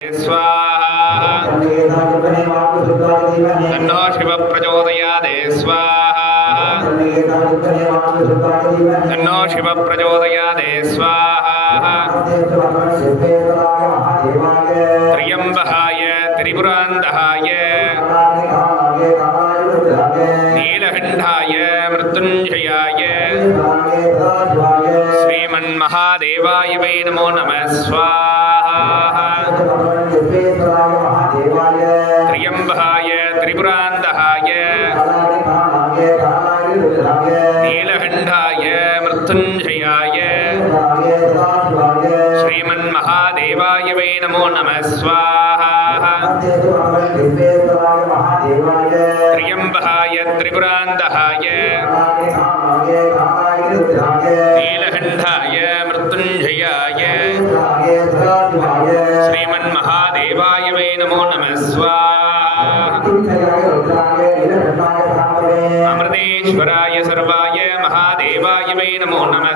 स्वाहा तन्नो शिव प्रचोदयादे स्वाहा तन्नो शिव प्रचोदयादे स्वाहा त्र्यम्बहाय त्रिपुरान्तहाय नीलकण्ठाय मृत्युञ्जयाय श्रीमन्महादेवाय वै नमो नमः स्वाहा திரியம்பகாய திரிபுராந்தகாய நீலகண்டாய மிருத்துஞ்சயாய ஸ்ரீமன் மகாதேவாய வை நமோ நம திரியம்பகாய திரிபுராந்தகாய நீலகண்டாய மிருத்துஞ்சயாய ஸ்ரீமன் వాయువే నమో నమ అమృతేశ్వరాయ సర్వాయ మహాదేవాయ వై నమో నమ